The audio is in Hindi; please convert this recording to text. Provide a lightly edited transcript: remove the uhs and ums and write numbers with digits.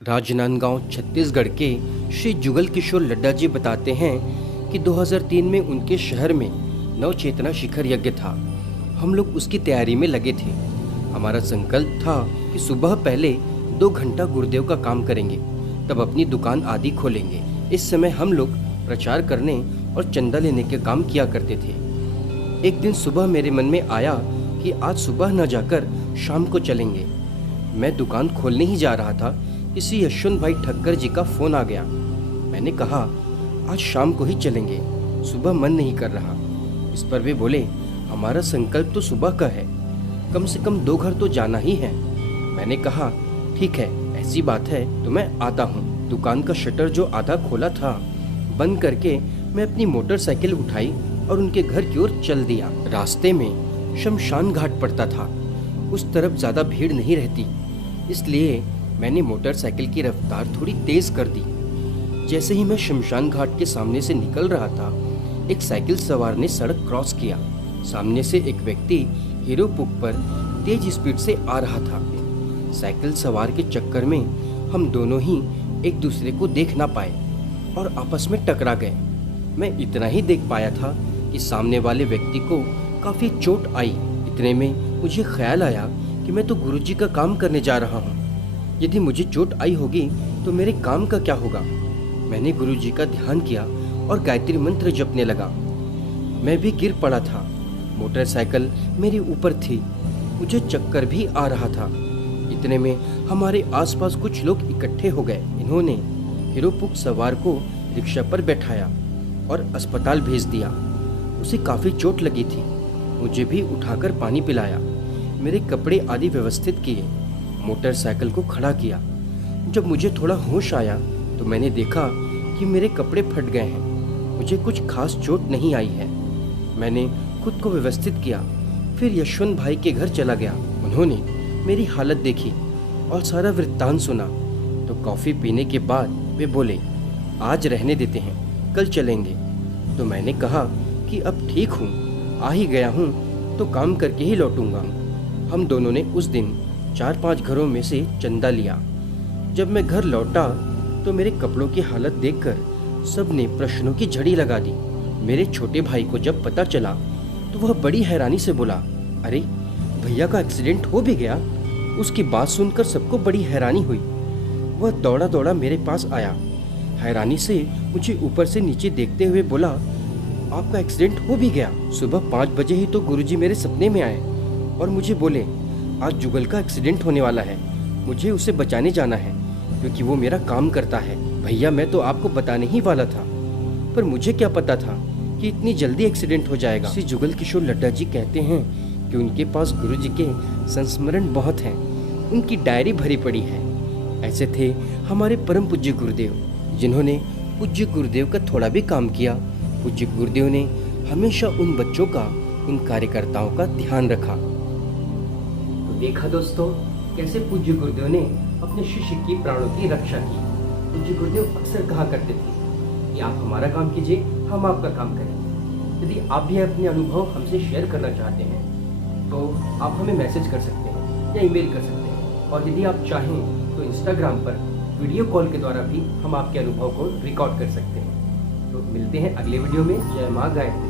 राजनांदगांव छत्तीसगढ़ के श्री जुगल किशोर लड्डा जी बताते हैं कि 2003 में उनके शहर में नवचेतना शिखर यज्ञ था। हम लोग उसकी तैयारी में लगे थे। हमारा संकल्प था कि सुबह पहले 2 घंटा गुरुदेव का काम करेंगे, तब अपनी दुकान आदि खोलेंगे। इस समय हम लोग प्रचार करने और चंदा लेने के काम किया करते थे। एक दिन सुबह मेरे मन में आया कि आज सुबह न जाकर शाम को चलेंगे। मैं दुकान खोलने ही जा रहा था, किसी यशवंत भाई ठक्कर जी का फोन आ गया। मैंने कहा आज शाम को ही चलेंगे, सुबह मन नहीं कर रहा। इस पर वे बोले हमारा संकल्प तो सुबह का है, कम से कम 2 घर तो जाना ही है। मैंने कहा ठीक है, ऐसी बात है तो मैं आता हूँ। दुकान का शटर जो आधा खोला था बंद करके मैं अपनी मोटरसाइकिल उठाई और उनके घर की ओर चल दिया। रास्ते में शमशान घाट पड़ता था, उस तरफ ज़्यादा भीड़ नहीं रहती, इसलिए मैंने मोटरसाइकिल की रफ्तार थोड़ी तेज कर दी। जैसे ही मैं शमशान घाट के सामने से निकल रहा था, एक साइकिल सवार ने सड़क क्रॉस किया। सामने से एक व्यक्ति हीरो पुक पर तेज स्पीड से आ रहा था। साइकिल सवार के चक्कर में हम दोनों ही एक दूसरे को देख ना पाए और आपस में टकरा गए। मैं इतना ही देख पाया था कि सामने वाले व्यक्ति को काफ़ी चोट आई। इतने में मुझे ख्याल आया कि मैं तो गुरुजी का काम करने जा रहा हूँ। यदि मुझे चोट आई होगी तो मेरे काम का क्या होगा। मैंने गुरुजी का ध्यान किया और गायत्री मंत्र जपने लगा। मैं भी गिर पड़ा था। मोटरसाइकिल मेरे ऊपर थी, मुझे चक्कर भी आ रहा था। इतने में हमारे आसपास कुछ लोग इकट्ठे हो गए। इन्होंने हीरोपुक सवार को रिक्शा पर बैठाया और अस्पताल भेज दिया। उसे काफ़ी चोट लगी थी। मुझे भी उठाकर पानी पिलाया, मेरे कपड़े आदि व्यवस्थित किए, मोटरसाइकिल को खड़ा किया। जब मुझे थोड़ा होश आया तो मैंने देखा कि मेरे कपड़े फट गए हैं। मुझे कुछ खास चोट नहीं आई है। मैंने खुद को व्यवस्थित किया, फिर यशवंत भाई के घर चला गया। उन्होंने मेरी हालत देखी और सारा वृत्तांत सुना। तो कॉफ़ी पीने के बाद वे बोले आज रहने देते हैं, कल चलेंगे। तो मैंने कहा कि अब ठीक हूँ, आ ही गया हूँ तो काम करके ही लौटूंगा। हम दोनों ने उस दिन 4-5 घरों में से चंदा लिया। जब मैं घर लौटा तो मेरे कपड़ों की हालत देखकर सबने प्रश्नों की झड़ी लगा दी। मेरे छोटे भाई को जब पता चला तो वह बड़ी हैरानी से बोला, अरे भैया का एक्सीडेंट हो भी गया। उसकी बात सुनकर सबको बड़ी हैरानी हुई। वह दौड़ा दौड़ा मेरे पास आया, हैरानी से मुझे ऊपर से नीचे देखते हुए बोला, आपका एक्सीडेंट हो भी गया। सुबह 5 बजे ही तो गुरुजी मेरे सपने में आए और मुझे बोले आज जुगल का एक्सीडेंट होने वाला है, मुझे उसे बचाने जाना है क्योंकि वो मेरा काम करता है। भैया मैं तो आपको बताने ही वाला था, पर मुझे क्या पता था कि इतनी जल्दी एक्सीडेंट हो जाएगा। श्री जुगल किशोर लड्डा जी कहते हैं कि उनके पास गुरुजी के संस्मरण बहुत हैं, उनकी डायरी भरी पड़ी है। ऐसे थे हमारे परम पूज्य गुरुदेव, जिन्होंने पूज्य गुरुदेव का थोड़ा भी काम किया। पूज्य गुरुदेव ने हमेशा उन बच्चों का, उन कार्यकर्ताओं का ध्यान रखा। तो देखा दोस्तों, कैसे पूज्य गुरुदेव ने अपने शिष्य की प्राणों की रक्षा की। पूज्य गुरुदेव अक्सर कहा करते थे कि आप हमारा काम कीजिए, हम आपका काम करेंगे। यदि आप भी अपने अनुभव हमसे शेयर करना चाहते हैं तो आप हमें मैसेज कर सकते हैं या ईमेल कर सकते हैं, और यदि आप चाहें तो इंस्टाग्राम पर वीडियो कॉल के द्वारा भी हम आपके अनुभव को रिकॉर्ड कर सकते हैं। तो मिलते हैं अगले वीडियो में। जय माँ गायत्री।